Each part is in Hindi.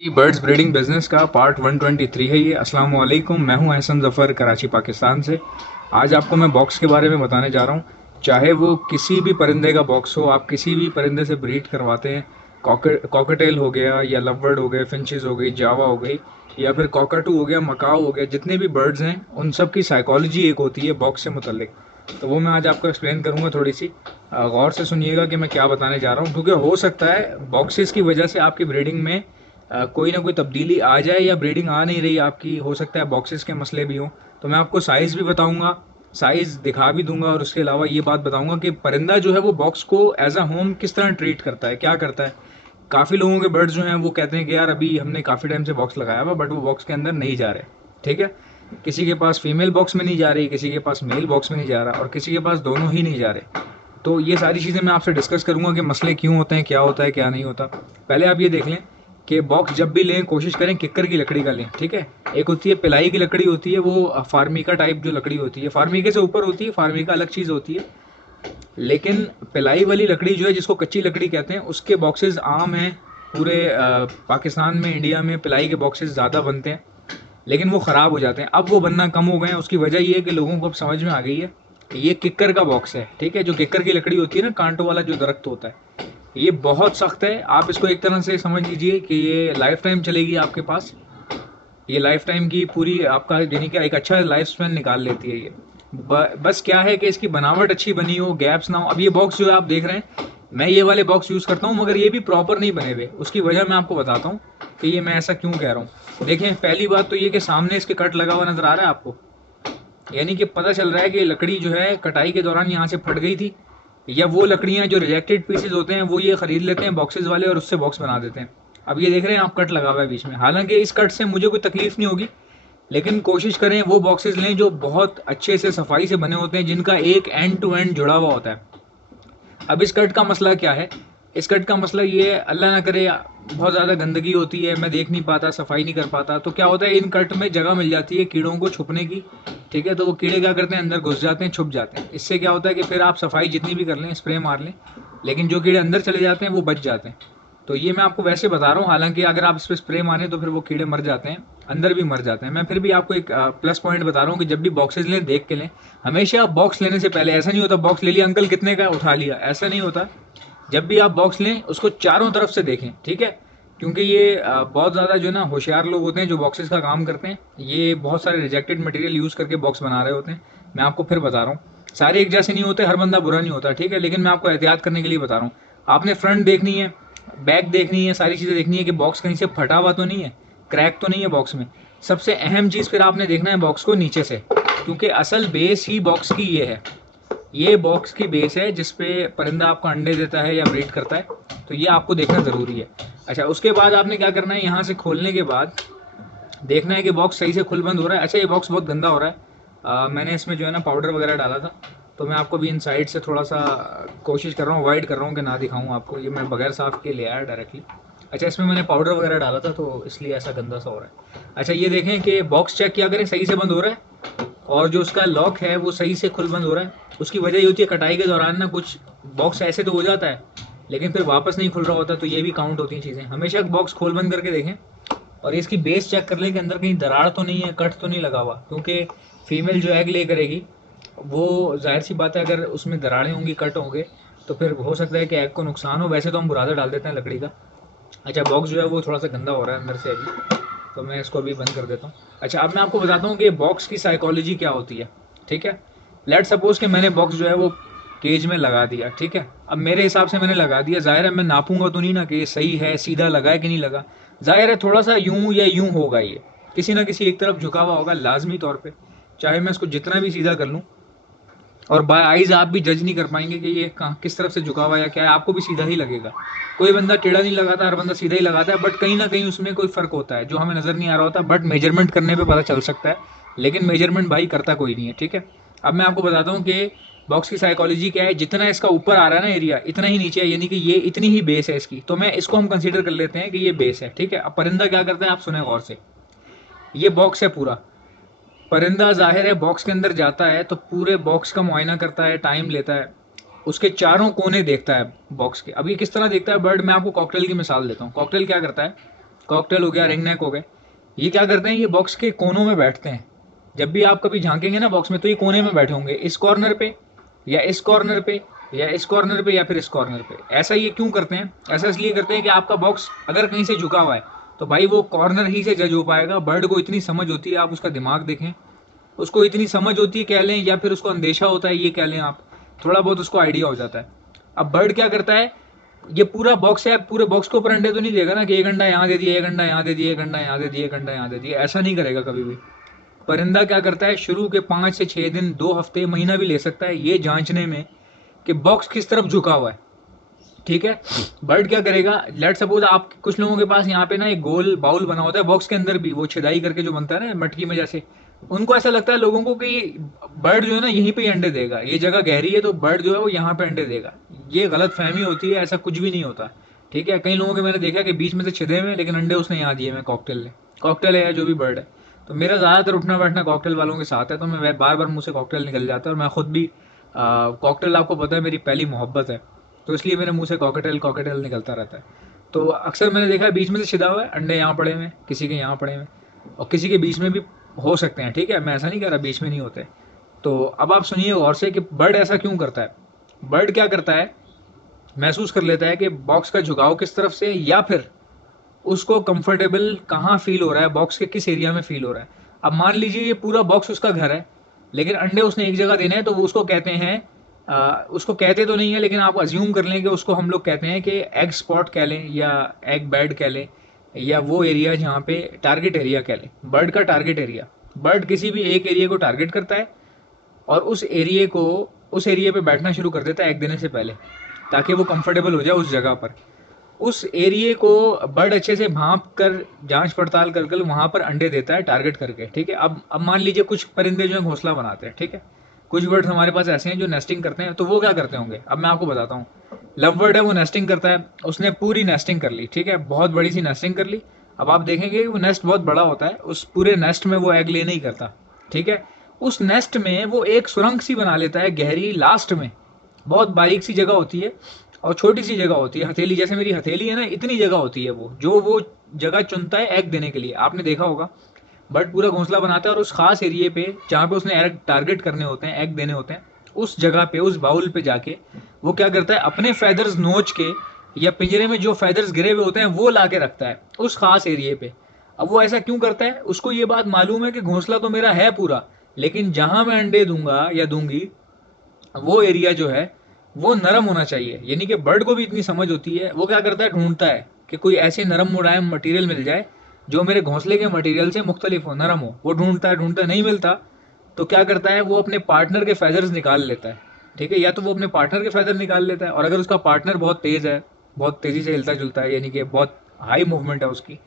ये बर्ड्स ब्रीडिंग बिजनेस का पार्ट 123 है ये। अस्सलाम वालेकुम, मैं हूं एहसन ज़फ़र, कराची पाकिस्तान से। आज आपको मैं बॉक्स के बारे में बताने जा रहा हूं। चाहे वो किसी भी परिंदे का बॉक्स हो, आप किसी भी परिंदे से ब्रीड करवाते हैं, कॉकटेल हो गया या लवबर्ड हो गए, फिंचेस हो गई, जावा हो गई, या फिर कॉकाटू हो गया, मकाओ हो गया, जितने भी बर्ड्स हैं उन सब की साइकोलॉजी एक होती है बॉक्स से मुतल्लिक। तो वो मैं आज आपको एक्सप्लेन करूंगा थोड़ी सी। गौर से सुनिएगा कि मैं क्या बताने जा रहा हूँ, क्योंकि हो सकता है बॉक्सेस की वजह से आपकी ब्रीडिंग में कोई ना कोई तब्दीली आ जाए, या ब्रीडिंग आ नहीं रही आपकी, हो सकता है बॉक्सेस के मसले भी हों। तो मैं आपको साइज़ भी बताऊंगा, साइज़ दिखा भी दूंगा, और उसके अलावा ये बात बताऊंगा कि परिंदा जो है वो बॉक्स को एज अ होम किस तरह ट्रीट करता है, क्या करता है। काफ़ी लोगों के बर्ड्स जो हैं वो कहते हैं कि यार अभी हमने काफ़ी टाइम से बॉक्स लगाया हुआ, बट वो बॉक्स के अंदर नहीं जा रहे। ठीक है, किसी के पास फीमेल बॉक्स में नहीं जा रही, किसी के पास मेल बॉक्स में नहीं जा रहा, और किसी के पास दोनों ही नहीं जा रहे। तो ये सारी चीज़ें मैं आपसे डिस्कस करूंगा कि मसले क्यों होते हैं, क्या होता है, क्या नहीं होता। पहले आप ये देख लें कि बॉक्स जब भी लें कोशिश करें किक्कर की लकड़ी का लें। ठीक है, एक होती है पिलाई की लकड़ी, होती है वो फार्मिका टाइप जो लकड़ी होती है, फार्मिके से ऊपर होती है, फार्मिका अलग चीज़ होती है। लेकिन पिलाई वाली लकड़ी जो है, जिसको कच्ची लकड़ी कहते हैं, उसके बॉक्सेस आम हैं पूरे पाकिस्तान में, इंडिया में पिलाई के बॉक्सेस ज़्यादा बनते हैं, लेकिन वो ख़राब हो जाते हैं। अब वो बनना कम हो गए हैं। उसकी वजह ये है कि लोगों को अब समझ में आ गई है कि ये किक्कर का बॉक्स है। ठीक है, जो किक्कर की लकड़ी होती है ना, कांटों वाला जो दरख्त होता है, ये बहुत सख्त है। आप इसको एक तरह से समझ लीजिए कि ये लाइफ टाइम चलेगी आपके पास। ये लाइफ टाइम की पूरी आपका यानी कि एक अच्छा लाइफ स्पैन निकाल लेती है ये। बस क्या है कि इसकी बनावट अच्छी बनी हो, गैप्स ना हो। अब ये बॉक्स जो है आप देख रहे हैं, मैं ये वाले बॉक्स यूज़ करता हूँ, मगर ये भी प्रॉपर नहीं बने हुए। उसकी वजह मैं आपको बताता हूँ कि ये मैं ऐसा क्यों कह रहा हूँ। देखें, पहली बात तो ये कि सामने इसके कट लगा हुआ नज़र आ रहा है आपको, यानी कि पता चल रहा है कि लकड़ी जो है कटाई के दौरान यहाँ से फट गई थी, या वो लकड़ियाँ जो रिजेक्टेड पीसेज होते हैं वो ये खरीद लेते हैं बॉक्सेस वाले, और उससे बॉक्स बना देते हैं। अब ये देख रहे हैं आप, कट लगा हुआ है बीच में। हालांकि इस कट से मुझे कोई तकलीफ नहीं होगी, लेकिन कोशिश करें वो बॉक्सेस लें जो बहुत अच्छे से सफाई से बने होते हैं, जिनका एक एंड टू एंड जुड़ा हुआ होता है। अब इस कट का मसला क्या है? इस कट का मसला ये है, अल्लाह ना करे बहुत ज़्यादा गंदगी होती है, मैं देख नहीं पाता, सफाई नहीं कर पाता, तो क्या होता है, इन कट में जगह मिल जाती है कीड़ों को छुपने की। ठीक है, तो वो कीड़े क्या करते हैं, अंदर घुस जाते हैं, छुप जाते हैं। इससे क्या होता है कि फिर आप सफाई जितनी भी कर लें, स्प्रे मार लें, लेकिन जो कीड़े अंदर चले जाते हैं वो बच जाते हैं। तो ये मैं आपको वैसे बता रहा हूँ, हालांकि अगर आप इस पर स्प्रे मारें तो फिर वो कीड़े मर जाते हैं, अंदर भी मर जाते हैं। मैं फिर भी आपको एक प्लस पॉइंट बता रहा हूँ कि जब भी बॉक्सेस लें देख के लें। हमेशा बॉक्स लेने से पहले ऐसा नहीं होता बॉक्स ले लिया, अंकल कितने का, उठा लिया, ऐसा नहीं होता। जब भी आप बॉक्स लें उसको चारों तरफ से देखें। ठीक है, क्योंकि ये बहुत ज़्यादा जो ना होशियार लोग होते हैं जो बॉक्सेस का काम करते हैं, ये बहुत सारे रिजेक्टेड मटेरियल यूज़ करके बॉक्स बना रहे होते हैं। मैं आपको फिर बता रहा हूँ, सारे एक जैसे नहीं होते, हर बंदा बुरा नहीं होता। ठीक है, लेकिन मैं आपको एहतियात करने के लिए बता रहा हूँ। आपने फ्रंट देखनी है, बैक देखनी है, सारी चीज़ें देखनी है कि बॉक्स कहीं से फटा हुआ तो नहीं है, क्रैक तो नहीं है बॉक्स में। सबसे अहम चीज़ फिर आपने देखना है बॉक्स को नीचे से, क्योंकि असल बेस ही बॉक्स की ये है। ये बॉक्स की बेस है जिस पे परिंदा आपका अंडे देता है या ब्रीड करता है, तो ये आपको देखना ज़रूरी है। अच्छा, उसके बाद आपने क्या करना है, यहाँ से खोलने के बाद देखना है कि बॉक्स सही से खुल बंद हो रहा है। अच्छा, ये बॉक्स बहुत गंदा हो रहा है, मैंने इसमें जो है ना पाउडर वगैरह डाला था, तो मैं आपको भी इन साइड से थोड़ा सा कोशिश कर रहा हूँ, अवॉइड कर रहा हूँ कि ना दिखाऊँ आपको। ये मैं बगैर साफ़ के ले आया डायरेक्टली। अच्छा, इसमें मैंने पाउडर वगैरह डाला था तो इसलिए ऐसा गंदा सा हो रहा है। अच्छा, ये देखें कि बॉक्स चेक किया करें, सही से बंद हो रहा है, और जो उसका लॉक है वो सही से खुल बंद हो रहा है। उसकी वजह ये होती है, कटाई के दौरान ना कुछ बॉक्स ऐसे तो हो जाता है लेकिन फिर वापस नहीं खुल रहा होता, तो ये भी काउंट होती हैं चीज़ें। हमेशा बॉक्स खोल बंद करके देखें, और इसकी बेस चेक कर लें कि अंदर कहीं दरार तो नहीं है, कट तो नहीं लगा हुआ, क्योंकि फीमेल जो एग ले करेगी वो जाहिर सी बात है, अगर उसमें दरारें होंगी, कट होंगे, तो फिर हो सकता है कि एग को नुकसान हो। वैसे तो हम बुरादा डाल देते हैं लकड़ी का। अच्छा, बॉक्स जो है वो थोड़ा सा गंदा हो रहा है अंदर से अभी, तो मैं इसको अभी बंद कर देता हूँ। अच्छा, अब मैं आपको बताता हूँ कि बॉक्स की साइकोलॉजी क्या होती है। ठीक है, लेट सपोज कि मैंने बॉक्स जो है वो केज में लगा दिया। ठीक है, अब मेरे हिसाब से मैंने लगा दिया, जाहिर है मैं नापूंगा तो नहीं ना कि ये सही है, सीधा लगा है कि नहीं लगा। जाहिर है थोड़ा सा यूं या यूं होगा, ये किसी ना किसी एक तरफ झुका हुआ होगा लाजमी तौर पे, चाहे मैं इसको जितना भी सीधा कर लूँ। और बाय आइज आप भी जज नहीं कर पाएंगे कि ये कहाँ किस तरफ से झुका हुआ है या क्या है, आपको भी सीधा ही लगेगा। कोई बंदा टेढ़ा नहीं लगाता, हर बंदा सीधा ही लगाता है, बट कहीं ना कहीं उसमें कोई फर्क होता है जो हमें नजर नहीं आ रहा होता, बट मेजरमेंट करने पे पता चल सकता है। लेकिन मेजरमेंट भाई करता कोई नहीं है। ठीक है, अब मैं आपको बताता हूँ कि बॉक्स की साइकोलॉजी क्या है। जितना इसका ऊपर आ रहा है ना एरिया, इतना ही नीचे है, यानी कि ये इतनी ही बेस है इसकी, तो मैं इसको हम कंसीडर कर लेते हैं कि ये बेस है। ठीक है, अब परिंदा क्या करता है आप सुने गौर से। ये बॉक्स है पूरा, परिंदा जाहिर है बॉक्स के अंदर जाता है तो पूरे बॉक्स का मुआयना करता है, टाइम लेता है, उसके चारों कोने देखता है बॉक्स के। अब ये किस तरह देखता है बर्ड, मैं आपको कॉकटेल की मिसाल देता हूँ। कॉकटेल क्या करता है, कॉकटेल हो गया, रिंग नेक हो गए, ये क्या करते हैं, ये बॉक्स के कोनों में बैठते हैं। जब भी आप कभी झांकेंगे ना बॉक्स में, तो ये कोने में बैठे होंगे, इस कॉर्नर पे या इस कॉर्नर पे या इस कॉर्नर पे या फिर इस कॉर्नर पे। ऐसा ये क्यों करते हैं? ऐसा इसलिए करते हैं कि आपका बॉक्स अगर कहीं से झुका हुआ है तो भाई वो कॉर्नर ही से जज हो पाएगा। बर्ड को इतनी समझ होती है, आप उसका दिमाग देखें, उसको इतनी समझ होती है कह लें, या फिर उसको अंदेशा होता है ये कह लें आप, थोड़ा बहुत उसको आइडिया हो जाता है। अब बर्ड क्या करता है, ये पूरा बॉक्स है, पूरे बॉक्स के ऊपर अंडे तो नहीं देगा ना कि एक अंडा यहाँ दे दिया, एक अंडा यहाँ दे दिया, एक अंडा यहाँ दे दिया, एक अंडा यहाँ दे दिया, ऐसा नहीं करेगा कभी भी। परिंदा क्या करता है, शुरू के 5 से 6 दिन, 2 हफ्ते, महीना भी ले सकता है ये जांचने में कि बॉक्स किस तरफ झुका हुआ है। ठीक है, बर्ड क्या करेगा, लेट सपोज आप, कुछ लोगों के पास यहाँ पे ना एक गोल बाउल बना होता है बॉक्स के अंदर भी, वो छिदाई करके जो बनता है ना मटकी में जैसे, उनको ऐसा लगता है लोगों को कि बर्ड जो है ना यहीं पे अंडे देगा, ये जगह गहरी है तो बर्ड जो है वो यहाँ पे अंडे देगा। ये गलत फहमी होती है, ऐसा कुछ भी नहीं होता। ठीक है, कई लोगों के मैंने देखा कि बीच में से छिदे हुए लेकिन अंडे उसने यहाँ दिए, मैं कॉकटेल ने, कॉकटेल है या जो भी बर्ड है। तो मेरा ज़्यादातर उठना बैठना कॉकटेल वालों के साथ है, तो मैं बार बार मुंह से कॉकटेल निकल जाता है, और मैं खुद भी कॉकटेल, आपको पता है मेरी पहली मोहब्बत है, तो इसलिए मेरे मुंह से कॉकटेल कॉकटेल निकलता रहता है। तो अक्सर मैंने देखा है बीच में से छिदा हुआ है, अंडे यहाँ पड़े हुए, किसी के यहाँ पड़े हुए, और किसी के बीच में भी हो सकते हैं। ठीक है, मैं ऐसा नहीं कह रहा बीच में नहीं होते। तो अब आप सुनिए गौर से कि बर्ड ऐसा क्यों करता है। बर्ड क्या करता है, महसूस कर लेता है कि बॉक्स का झुकाव किस तरफ से, या फिर उसको कंफर्टेबल कहाँ फील हो रहा है, बॉक्स के किस एरिया में फील हो रहा है। अब मान लीजिए ये पूरा बॉक्स उसका घर है, लेकिन अंडे उसने एक जगह देने हैं, तो वो उसको कहते हैं, उसको कहते तो नहीं है लेकिन आप अज्यूम कर लें कि उसको हम लोग कहते हैं कि एग स्पॉट कह लें, या एग बेड कह लें, या वो एरिया जहाँ पे टारगेट एरिया कह लें, बर्ड का टारगेट एरिया। बर्ड किसी भी एक एरिया को टारगेट करता है और उस एरिया पे बैठना शुरू कर देता है एग देने से पहले, ताकि वो कंफर्टेबल हो जाए उस जगह पर। उस एरिया को बर्ड अच्छे से भांप कर, जांच पड़ताल कर कर वहाँ पर अंडे देता है टारगेट करके। ठीक है, अब मान लीजिए कुछ परिंदे जो है घोंसला बनाते हैं, ठीक है, कुछ बर्ड्स हमारे पास ऐसे हैं जो नेस्टिंग करते हैं, तो वो क्या करते होंगे, अब मैं आपको बताता हूँ। लव बर्ड है, वो नेस्टिंग करता है, उसने पूरी नेस्टिंग कर ली, ठीक है, बहुत बड़ी सी नेस्टिंग कर ली। अब आप देखेंगे कि वो नेस्ट बहुत बड़ा होता है, उस पूरे नेस्ट में वो एग ले नहीं करता। ठीक है, उस नेस्ट में वो एक सुरंग सी बना लेता है गहरी, लास्ट में बहुत बारीक सी जगह होती है और छोटी सी जगह होती है, हथेली जैसे मेरी हथेली है ना, इतनी जगह होती है, वो जगह चुनता है एग देने के लिए। आपने देखा होगा बर्ड पूरा घोंसला बनाता है और उस खास एरिया पे जहाँ पे उसने एग टारगेट करने होते हैं, एग देने होते हैं, उस जगह पे, उस बाउल पे जाके वो क्या करता है, अपने फेदर्स नोच के, या पिंजरे में जो फेदर्स गिरे हुए होते हैं वो ला के रखता है उस खास एरिया पे। अब वो ऐसा क्यों करता है, उसको ये बात मालूम है कि घोंसला तो मेरा है पूरा, लेकिन जहां मैं अंडे दूंगा या दूंगी वो एरिया जो है वो नरम होना चाहिए। यानी कि बर्ड को भी इतनी समझ होती है, वो क्या करता है, ढूंढता है कि कोई ऐसे नरम मुलायम मटेरियल मिल जाए जो मेरे घोंसले के मटेरियल से मुख्तलिफ हो, नरम हो। वो ढूंढता है, नहीं मिलता तो क्या करता है, वो अपने पार्टनर के फेदर्स निकाल लेता है। ठीक है, या तो वो अपने पार्टनर के फेदर निकाल लेता है, और अगर उसका पार्टनर बहुत तेज है, बहुत तेजी से हिलता जुलता है, यानी कि बहुत हाई मूवमेंट है उसकी,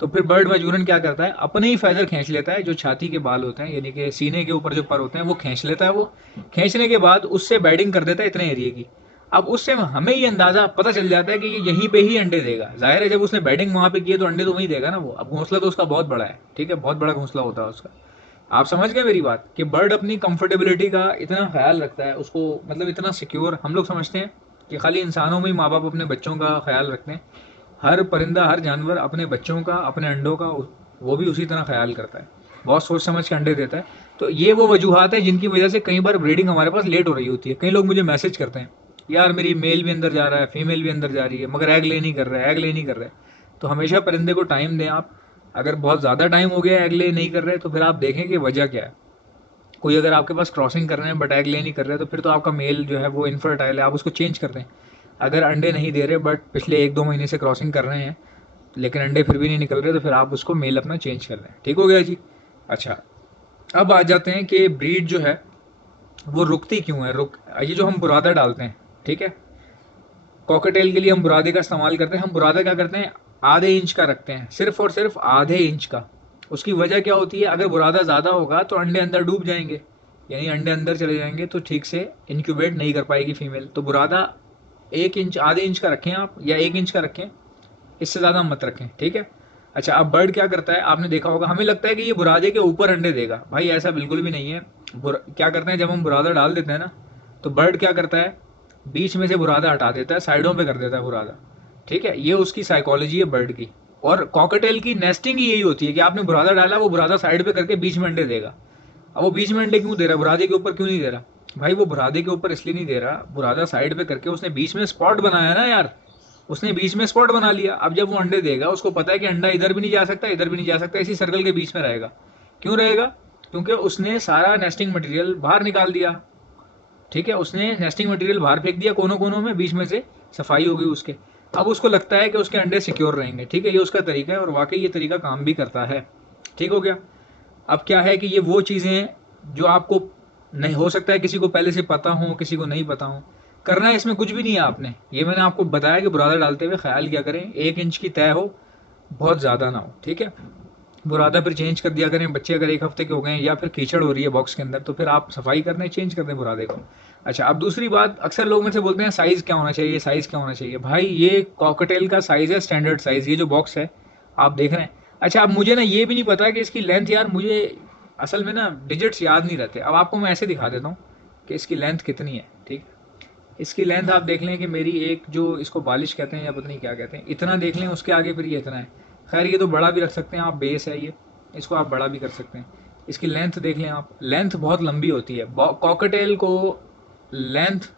तो फिर बर्ड मजबूरन क्या करता है, अपने ही फेदर खींच लेता है, जो छाती के बाल होते हैं, यानी कि सीने के ऊपर जो पर होते हैं, वो खींच लेता है। वो खींचने के बाद उससे बैडिंग कर देता है इतने एरिया की। अब उससे हमें ये अंदाजा पता चल जाता है कि ये यहीं पे ही अंडे देगा। जाहिर है जब उसने बैटिंग वहां पे की है तो अंडे तो वहीं देगा ना वो। अब घोंसला तो उसका बहुत बड़ा है, ठीक है, बहुत बड़ा घोंसला होता है उसका। आप समझ गए मेरी बात, कि बर्ड अपनी कंफर्टेबिलिटी का इतना ख्याल रखता है, उसको मतलब इतना सिक्योर। हम लोग समझते हैं कि खाली इंसानों में ही माँ बाप अपने बच्चों का ख्याल रखते हैं, हर परिंदा, हर जानवर अपने बच्चों का, अपने अंडों का वो भी उसी तरह ख्याल करता है, बहुत सोच समझ के अंडे देता है। तो ये वो वजूहत है जिनकी वजह से कई बार ब्रीडिंग हमारे पास लेट हो रही होती है। कई लोग मुझे मैसेज करते हैं, यार मेरी मेल भी अंदर जा रहा है, फीमेल भी अंदर जा रही है, मगर एग ले नहीं कर रहा है, एग ले नहीं कर रहा है। तो हमेशा परिंदे को टाइम दें आप। अगर बहुत ज़्यादा टाइम हो गया एग ले नहीं कर रहे तो फिर आप देखें कि वजह क्या है। कोई अगर आपके पास क्रॉसिंग कर रहे हैं बट एग ले नहीं कर रहे तो फिर तो आपका मेल जो है वो इनफर्टाइल है, आप उसको चेंज कर दें। अगर अंडे नहीं दे रहे बट पिछले 1-2 महीने से क्रॉसिंग कर रहे हैं लेकिन अंडे फिर भी नहीं निकल रहे, तो फिर आप उसको मेल अपना चेंज कर दें। ठीक हो गया जी। अच्छा, अब आ जाते हैं कि ब्रीड जो है वो रुकती क्यों है। ये जो हम बुरादा डालते हैं, ठीक है, कॉकटेल के लिए हम बुरादे का इस्तेमाल करते हैं। हम बुरादा क्या करते हैं, आधे इंच का रखते हैं, सिर्फ और सिर्फ आधे इंच का। उसकी वजह क्या होती है, अगर बुरादा ज़्यादा होगा तो अंडे अंदर डूब जाएंगे, यानी अंडे अंदर चले जाएंगे, तो ठीक से इंक्यूबेट नहीं कर पाएगी फीमेल। तो बुरादा 1 इंच, आधे इंच का रखें आप, या 1 इंच का रखें, इससे ज़्यादा मत रखें, ठीक है। अच्छा, अब बर्ड क्या करता है, आपने देखा होगा, हमें लगता है कि ये बुरादे के ऊपर अंडे देगा, भाई ऐसा बिल्कुल भी नहीं है। क्या करते हैं, जब हम बुरादा डाल देते हैं ना, तो बर्ड क्या करता है, बीच में से बुरादा हटा देता है, साइडों पे कर देता है बुरादा। ठीक है, ये उसकी साइकोलॉजी है बर्ड की। और कॉकटेल की नेस्टिंग ही यही होती है कि आपने बुरादा डाला, वो बुरादा साइड पे करके बीच में अंडे देगा। अब वो बीच में अंडे क्यों दे रहा है, बुरादे के ऊपर क्यों नहीं दे रहा भाई? वो बुरादे के ऊपर इसलिए नहीं दे रहा, बुरादा साइड पे करके उसने बीच में स्पॉट बनाया ना यार, उसने बीच में स्पॉट बना लिया। अब जब वो अंडे देगा उसको पता है कि अंडा इधर भी नहीं जा सकता, इधर भी नहीं जा सकता, इसी सर्कल के बीच में रहेगा। क्यों रहेगा? क्योंकि उसने सारा नेस्टिंग मटेरियल बाहर निकाल दिया। ठीक है, उसने नेस्टिंग मटेरियल बाहर फेंक दिया कोनों कोनों में, बीच में से सफाई हो गई उसके। अब उसको लगता है कि उसके अंडे सिक्योर रहेंगे। ठीक है, ये उसका तरीका है और वाकई ये तरीका काम भी करता है। ठीक हो गया। अब क्या है कि ये वो चीज़ें जो आपको नहीं, हो सकता है किसी को पहले से पता हो, किसी को नहीं पता हो, करना है इसमें कुछ भी नहीं है आपने। ये मैंने आपको बताया कि बुरादा डालते हुए ख्याल क्या करें, 1 इंच की तय हो, बहुत ज़्यादा ना हो। ठीक है, बुरादा फिर चेंज कर दिया करें। बच्चे अगर 1 हफ्ते के हो गए या फिर कीचड़ हो रही है बॉक्स के अंदर, तो फिर आप सफाई कर दें, चेंज कर दें बुरादे को। अच्छा, अब दूसरी बात, अक्सर लोग मेरे से बोलते हैं साइज़ क्या होना चाहिए, साइज़ क्या होना चाहिए। भाई ये कॉकटेल का साइज़ है, स्टैंडर्ड साइज़, ये जो बॉक्स है आप देख रहे हैं। अच्छा, अब मुझे ना ये भी नहीं पता कि इसकी लेंथ, यार मुझे असल में ना डिजिट्स याद नहीं रहते। अब आपको मैं ऐसे दिखा देता हूँ कि इसकी लेंथ कितनी है। ठीक, इसकी लेंथ आप देख लें कि मेरी एक जो इसको बालिश कहते हैं या पता नहीं क्या कहते हैं, इतना देख लें, उसके आगे फिर ये इतना है। खैर ये तो बड़ा भी रख सकते हैं आप, बेस है ये, इसको आप बड़ा भी कर सकते हैं। इसकी लेंथ देख लें आप, लेंथ बहुत लंबी होती है कॉकटेल को। लेंथ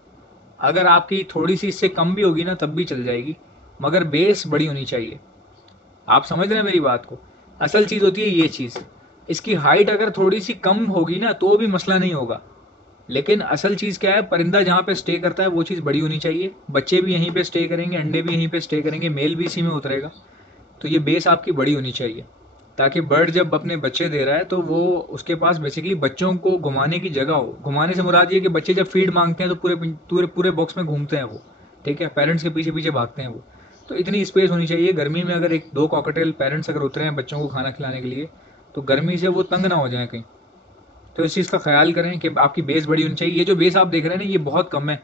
अगर आपकी थोड़ी सी इससे कम भी होगी ना तब भी चल जाएगी, मगर बेस बड़ी होनी चाहिए। आप समझ रहे हैं मेरी बात को? असल चीज़ होती है ये चीज़। इसकी हाइट अगर थोड़ी सी कम होगी ना तो भी मसला नहीं होगा, लेकिन असल चीज़ क्या है, परिंदा जहाँ पे स्टे करता है वो चीज़ बड़ी होनी चाहिए। बच्चे भी यहीं पे स्टे करेंगे, अंडे भी यहीं पे स्टे करेंगे, मेल भी इसी में उतरेगा। तो ये बेस आपकी बड़ी होनी चाहिए, ताकि बर्ड जब अपने बच्चे दे रहा है तो वो उसके पास बेसिकली बच्चों को घुमाने की जगह हो। घुमाने से मुराद ये कि बच्चे जब फीड मांगते हैं तो पूरे पूरे पूरे बॉक्स में घूमते हैं वो। ठीक है, पेरेंट्स के पीछे पीछे भागते हैं वो। तो इतनी स्पेस होनी चाहिए। गर्मी में अगर 1-2 कॉकटेल पेरेंट्स अगर उतरे हैं बच्चों को खाना खिलाने के लिए, तो गर्मी से वो तंग ना हो जाए कहीं। तो इस चीज़ का ख्याल करें कि आपकी बेस बड़ी होनी चाहिए। ये जो बेस आप देख रहे हैं ना, ये बहुत कम है।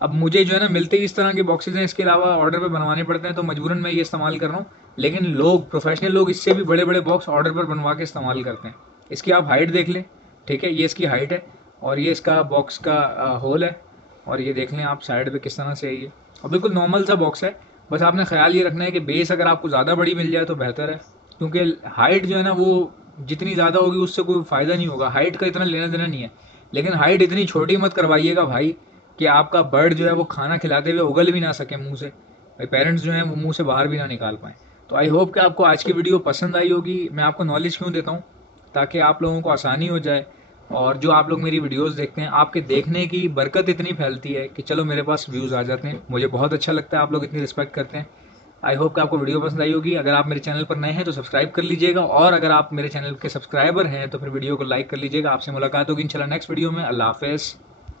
अब मुझे जो है ना मिलते ही इस तरह के बॉक्सेस हैं, इसके अलावा ऑर्डर पे बनवाने पड़ते हैं, तो मजबूरन मैं ये इस्तेमाल कर रहा हूँ। लेकिन लोग, प्रोफेशनल लोग, इससे भी बड़े बड़े बॉक्स ऑर्डर पर बनवा के इस्तेमाल करते हैं। इसकी आप हाइट देख लें। ठीक है, ये इसकी हाइट है और ये इसका बॉक्स का होल है, और ये देख लें आप साइड पे किस तरह से है ये। और बिल्कुल नॉर्मल सा बॉक्स है। बस आपने ख्याल ये रखना है कि बेस अगर आपको ज़्यादा बड़ी मिल जाए तो बेहतर है, क्योंकि हाइट जो है ना वो जितनी ज़्यादा होगी उससे कोई फ़ायदा नहीं होगा। हाइट का इतना लेना देना नहीं है, लेकिन हाइट इतनी छोटी मत करवाइएगा भाई कि आपका बर्ड जो है वो खाना खिलाते हुए उगल भी ना सके मुंह से, भाई पेरेंट्स जो हैं वो मुंह से बाहर भी ना निकाल पाएँ। तो आई होप कि आपको आज की वीडियो पसंद आई होगी। मैं आपको नॉलेज क्यों देता हूँ, ताकि आप लोगों को आसानी हो जाए। और जो आप लोग मेरी वीडियोस देखते हैं, आपके देखने की बरकत इतनी फैलती है कि चलो मेरे पास व्यूज़ आ जाते हैं। मुझे बहुत अच्छा लगता है, आप लोग इतनी रिस्पेक्ट करते हैं। आई होप कि आपको वीडियो पसंद आई होगी। अगर आप मेरे चैनल पर नए हैं तो सब्सक्राइब कर लीजिएगा, और अगर आप मेरे चैनल के सब्सक्राइबर हैं तो फिर वीडियो को लाइक कर लीजिएगा। आपसे मुलाकात होगी इंशाल्लाह नेक्स्ट वीडियो में। अल्लाह हाफ़िज़।